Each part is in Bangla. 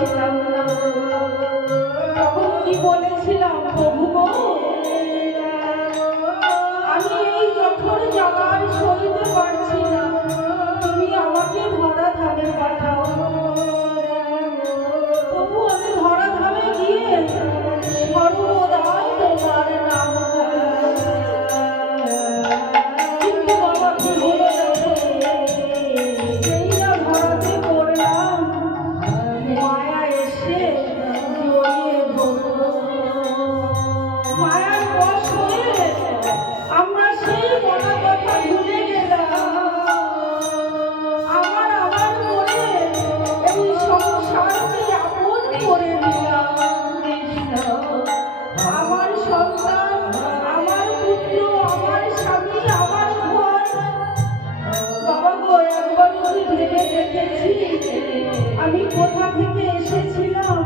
পারছিলাম না। তখন কি বলেছিলাম, প্রভু গো, আমি এই কঠোর জ্বালায় সইতে পারছি না, তুমি আমাকে ধরা ধামে পাঠাও। তবু আমি ধরা ধামে গিয়ে সর্বদাই তোমার নাম কিন্তু বাবা কি হলো জানো, সেই না ধরাতে পড়লাম, মায়া এসে জড়িয়ে ধরল। মায়ার বশ হয়ে আমরা সেই বলা কথা ভুলে গেলাম। আমার করে এই সংসারকে আপন করে নিলাম। আমার সন্তান, আমার পুত্র, আমার স্বামী, আমার ঘর, বাবা গো, একবার কি ভেবে দেখেছি আমি কোথা থেকে এসেছিলাম,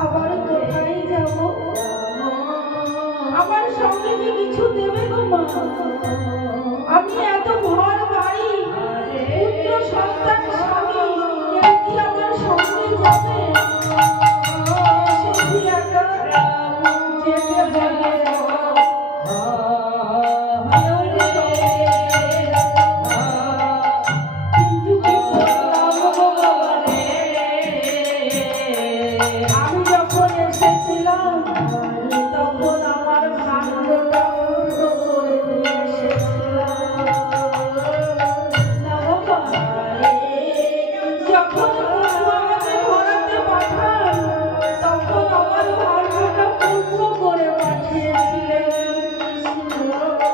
আবার কোথায় যাব? আমার সঙ্গে কি কিছু দেবে গো মা? আমি এত ঘর বাড়ি, পুত্র সন্তান, স্বামী, কেউ কি আমার সঙ্গে যাবে? এসেছি একা, যেতে হবে। কিন্তু কি করলাম গো? আমি যখন এসেছিলাম তখন আমার ভাগ্যটা পূর্ণ করে দিয়ে এসেছিলাম। না বাবা, যখন প্রভু আমাকে ধরাতে পাঠান তখন আমার ভাগ্যটা পূর্ণ করে পাঠিয়েছিলেন।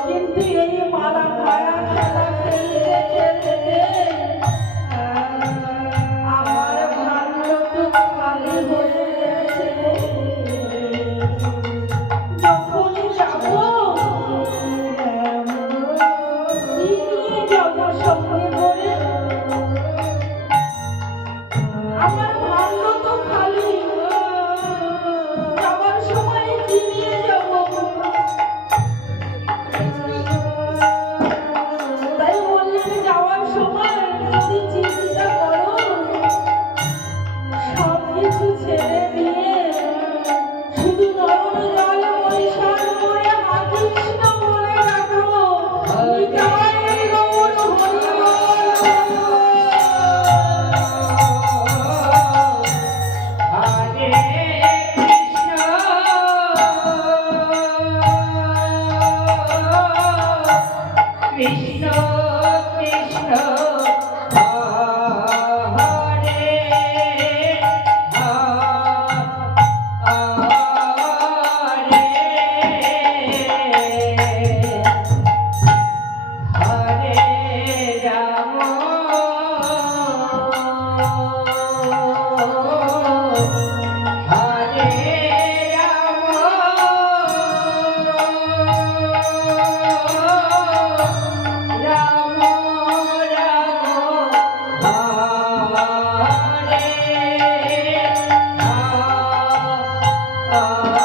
কিন্তু এই মালা মায়া খেলা খেলতে খেলতে আমার ভাগ্য তো খালি হয়ে গেছে। যখনই যাব কি নিয়ে যাব সঙ্গে করে? আমার ভাগ্য তো খালি, যাবার সময় কি নিয়ে যাব? তাই বললেন, যাওয়ার সময় যদি চিন্তা করো, সব কিছু ছেড়ে দিয়ে শুধু নয়ন জল পরিষ্কার করে মা কৃষ্ণ বলে রাখো, নিতাই গৌর হরি বল। হরে কৃষ্ণ কৃষ্ণ কৃষ্ণ হরে হরে রাম হরে রাম রাম রাম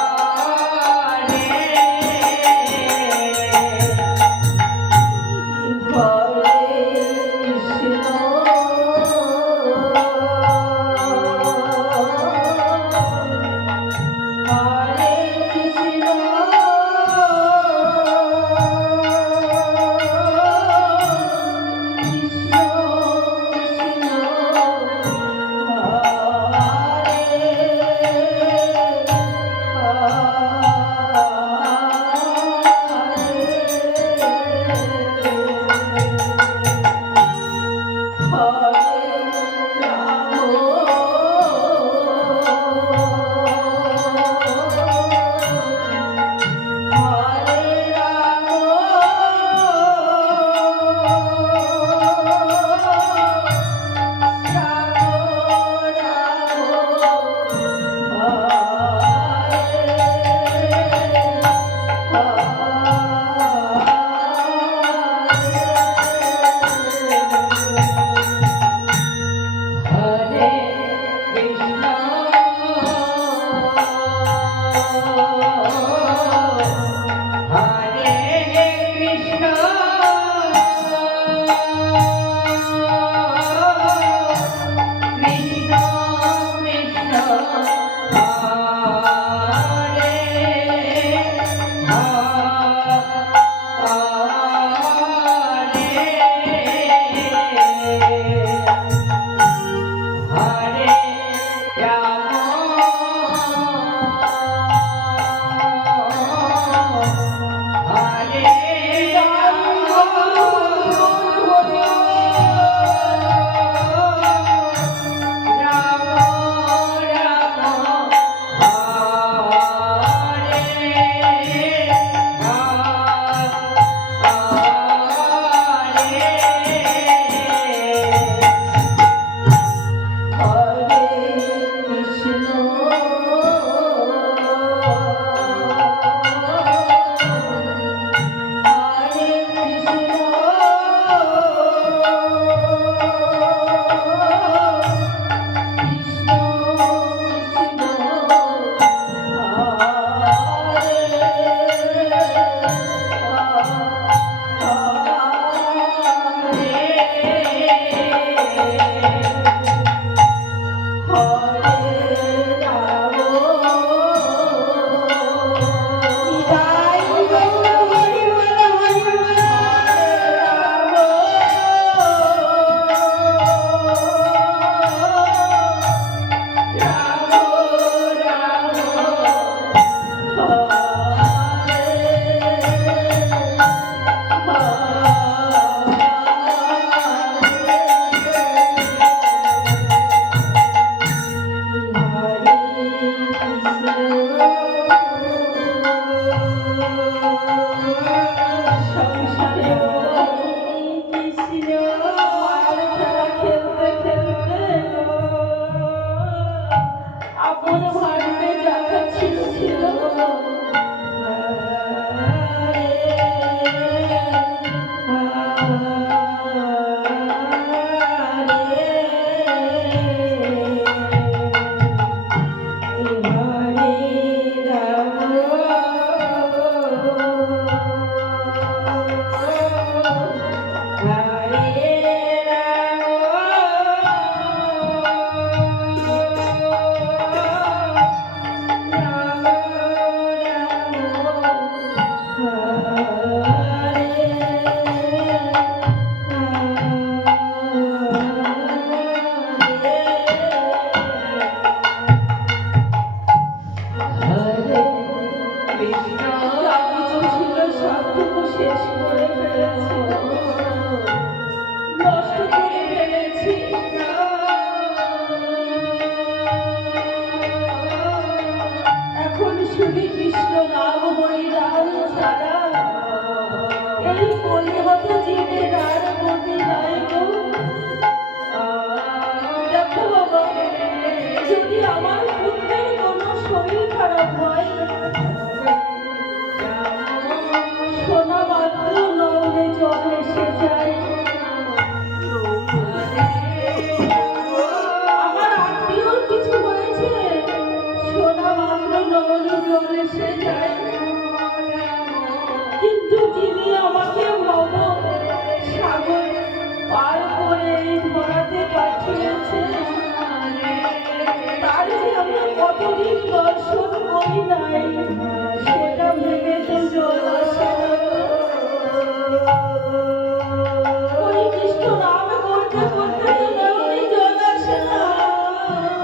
কৃষ্ণ মন ভাঙবে যাকে ছিল ছিল যা কিছু ছিল সবটুকু শেষ করে ফেলেছি নষ্ট করে ফেলেছি এখন শুধু কৃষ্ণ নাম হরি নাম ছাড়া এই কলিহত জীবের আর গতি নাই গো। দেখো বাবা, যদি আমার পুত্রের কোনো শরীর খারাপ হয় শোনা মাত্র নৌলে জল এসে যায়। আমার আত্মীয়র কিছু হয়েছে শোনা মাত্র নৌলে জল এসে যায়। কিন্তু যিনি আমাকে ভব সাগর পার করে এই ধরাতে পাঠিয়েছে তার যে আমি কতদিন দর্শন করি নাই সেটা ভেবে তো জল আসে না। ওই কৃষ্ণ নাম করতে করতে তো নয়নে জল আসে না।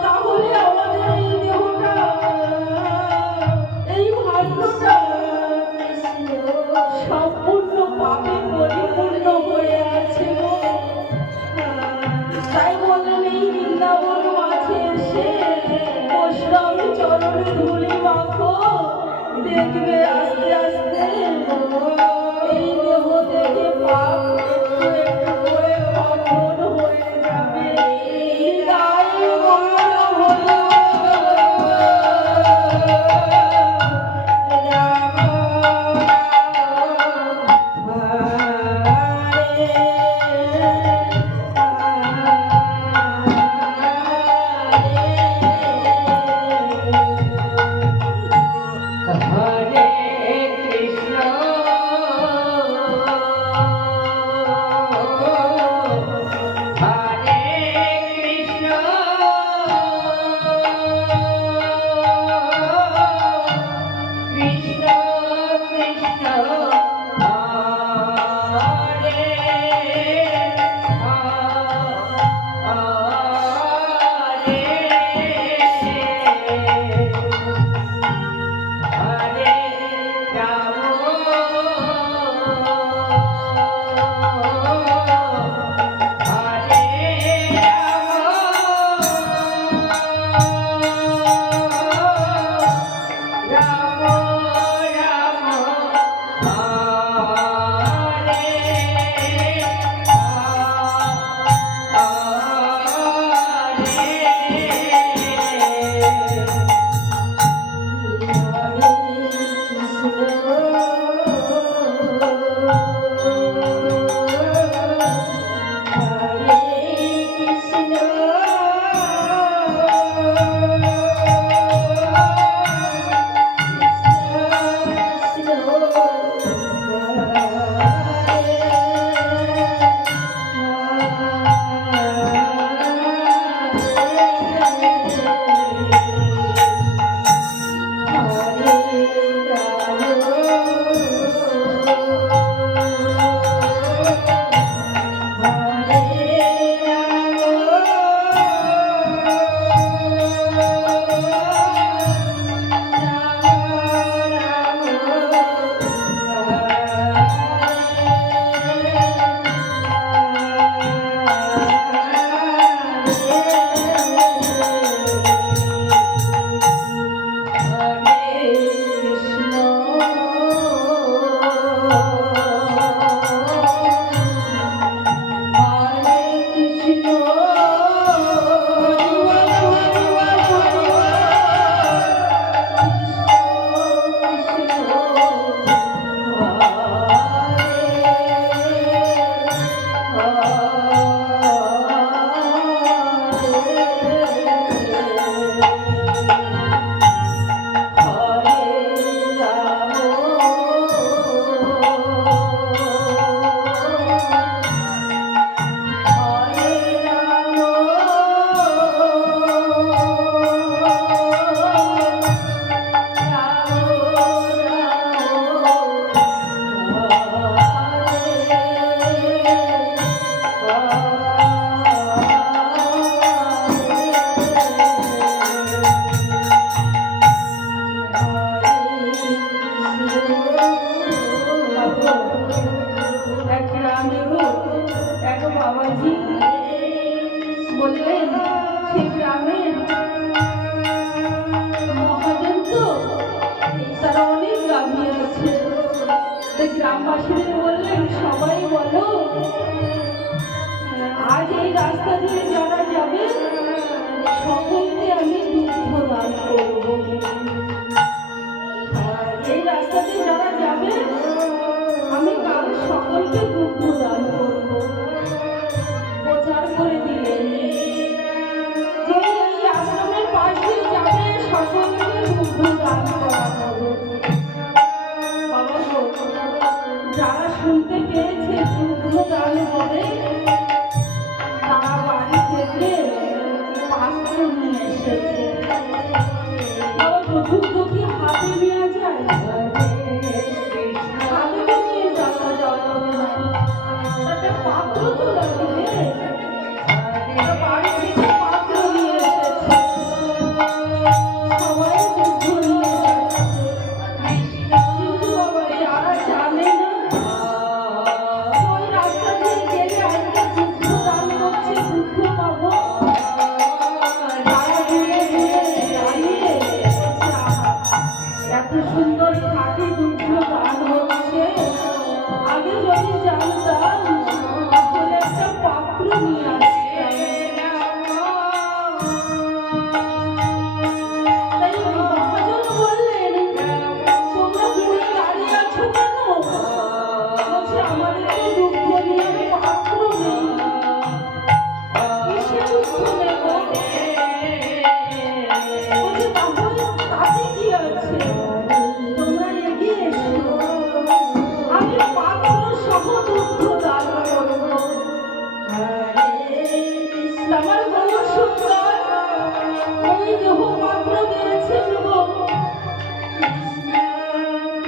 তাহলে আমাদের এই দেহটা এই ভাগ্যটা সম্পূর্ণ পাপে পরিপূর্ণ হয়ে আছে গো। তাই বললেন এই বৃন্দাবন মাঝে এসে বৈষ্ণব চরণ ধুলি মাখো দেখবে আস্তে আস্তে এই দেহ থেকে পাপ একটু একটু করে খণ্ডন হয়ে যাবে। তাই মঙ্গল হলো হরে কৃষ্ণ গ্রামবাসীদের বললেন, সবাই বলো আজ এই রাস্তা দিয়ে যারা যাবে সকলকে আমি দুগ্ধ দান করব। এই রাস্তা দিয়ে যারা যাবে আমি কাল সকলকে দুগ্ধ দান করব। প্রচার করে দিলেন যে এই আশ্রমের পাশ দিয়ে যাবে সকলকে দুগ্ধ দান করা হবে। বাবা গো, যারা শুনতে পেয়েছে দুগ্ধ দান হবে তারা বাড়ি থেকে পাত্র নিয়ে এসেছে। বাবা গো, দুগ্ধ কি হাতে নেওয়া যায়? হাতে তো নিয়ে যাওয়া যাবে না, একটা পাত্র তো লাগবে। ওরা বাড়ি থেকে পাত্র নিয়ে এসেছে, সবাই দুগ্ধ নিয়ে যাচ্ছে। কিন্তু বাবা যারা জানে না ওই রাস্তা দিয়ে গেলে আজকে দুগ্ধ দান করছে, দুগ্ধ পাবো, তারা দূরে দূরে দাঁড়িয়ে আহা, এত সুন্দর খাঁটি দুগ্ধ দান হচ্ছে। আগে যদি জানতাম তাহলে একটা পাত্র নিয়ে আসতাম। তাই ওই মহাজন বললেন, তোমরা দূরে দাঁড়িয়ে আছো কেন? বলছে আমাদের তো দুগ্ধ নিয়ে পাত্র নেই। কিসে দুগ্ধ নেব? বলছে তাহলে তাতে কি আছে, তোমরা এগিয়ে এসো, আমি পাত্র সহ দুগ্ধ দান করব। আমার গৌর সুন্দর ওই দেহ পাত্র দিয়েছেন গো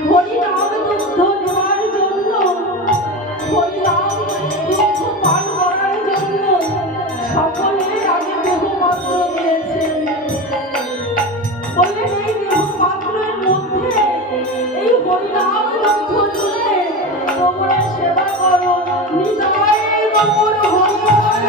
হরিনাম দুগ্ধ নেওয়ার জন্য, হরিনাম দুগ্ধ পান করার জন্য সকলের আগে দেহ পাত্র দিয়েছেন। বললেন এই দেহ পাত্রের মধ্যে এই হরিনাম দুগ্ধ নিয়ে তোমরা সেবা করো। নিতাই গৌর হরি বল।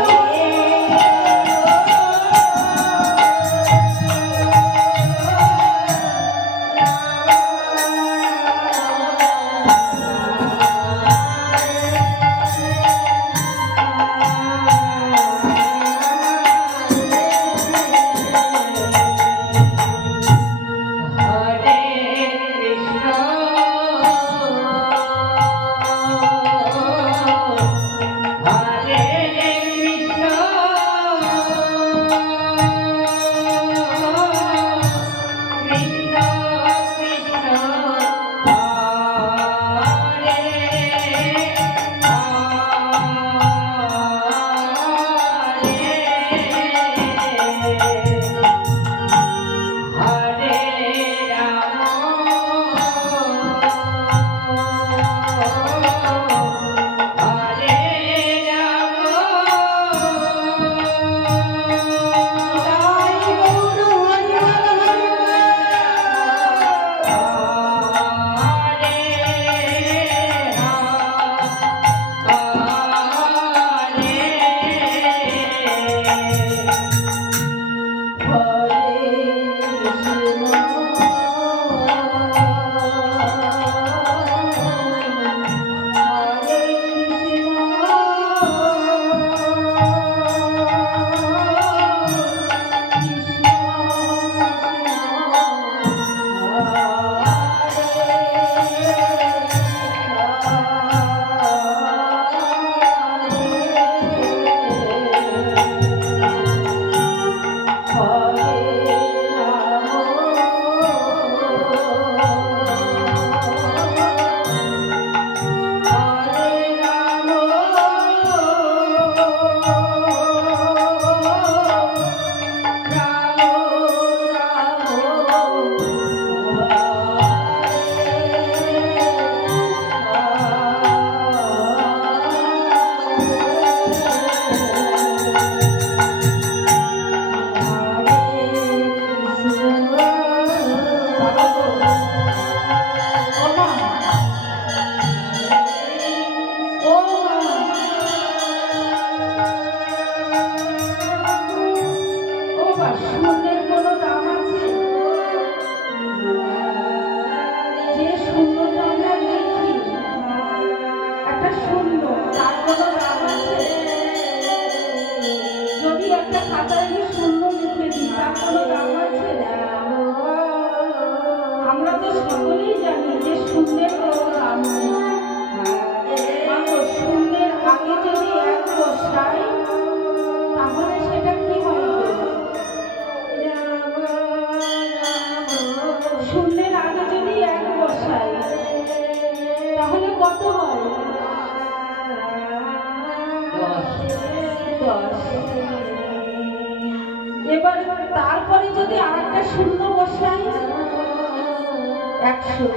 100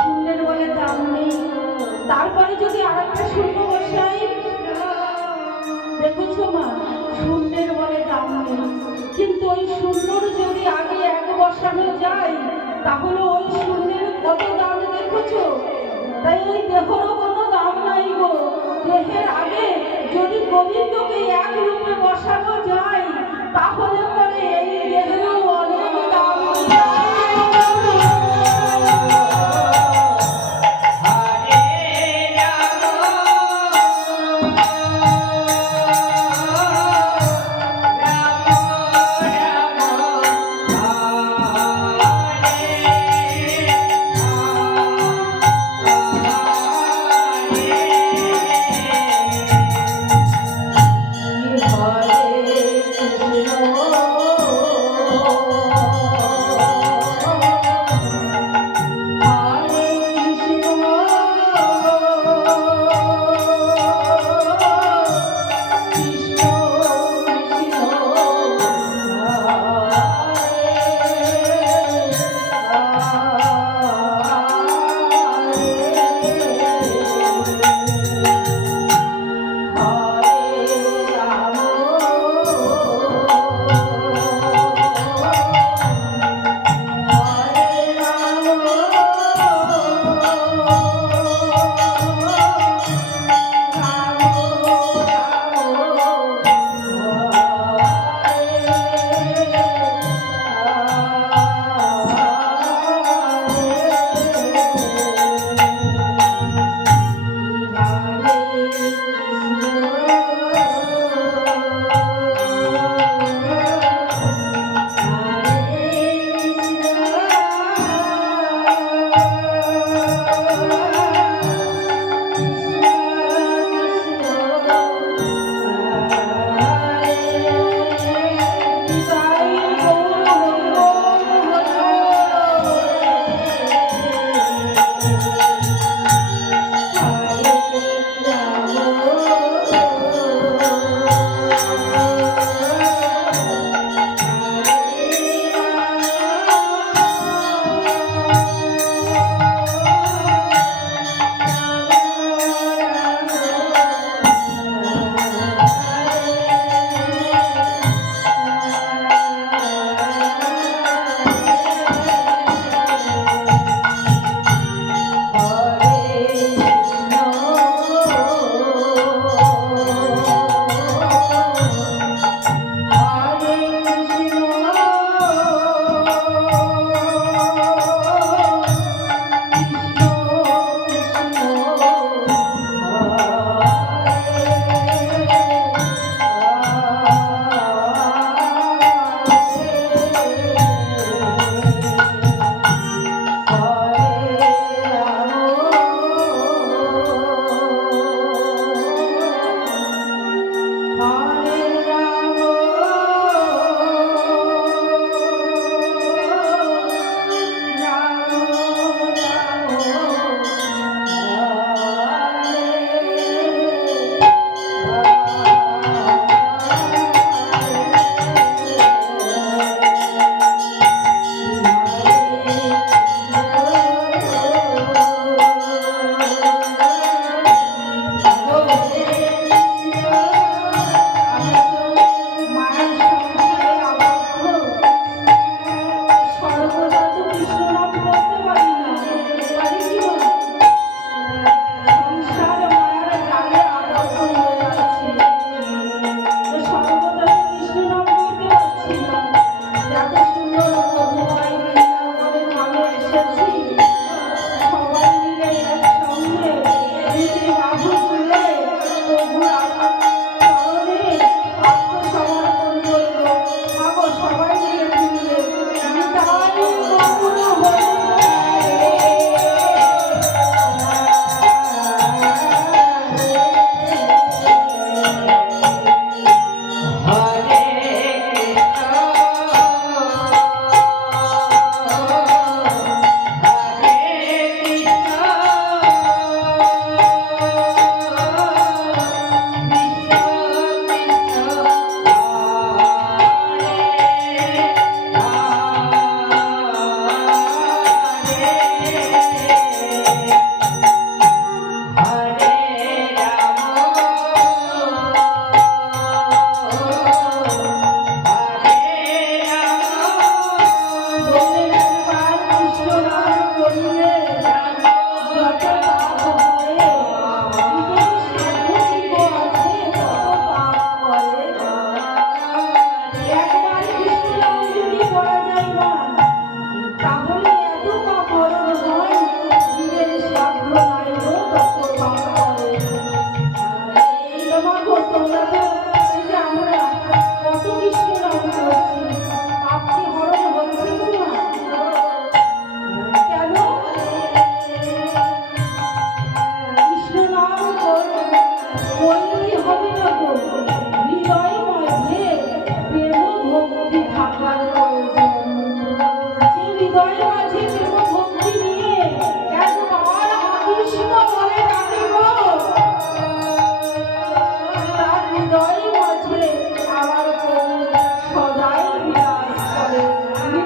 শূন্যের বলে দাম নেই। তারপরে যদি আরেকটা শূন্য বসাই, দেখেছো মা, শূন্যের বলে দাম নেই। কিন্তু ওই শূন্যর যদি আগে 1 বসানো যায়, তাহলে ওই শূন্যের কত দাম দেখেছো? তাই ওই দেহেরও কোনো দাম নাই গো। দেহের আগে যদি গোবিন্দকে 1 রূপে বসানো যায়, তাহলে পরে এই দেহেরও অনেক দাম।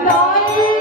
নিতাই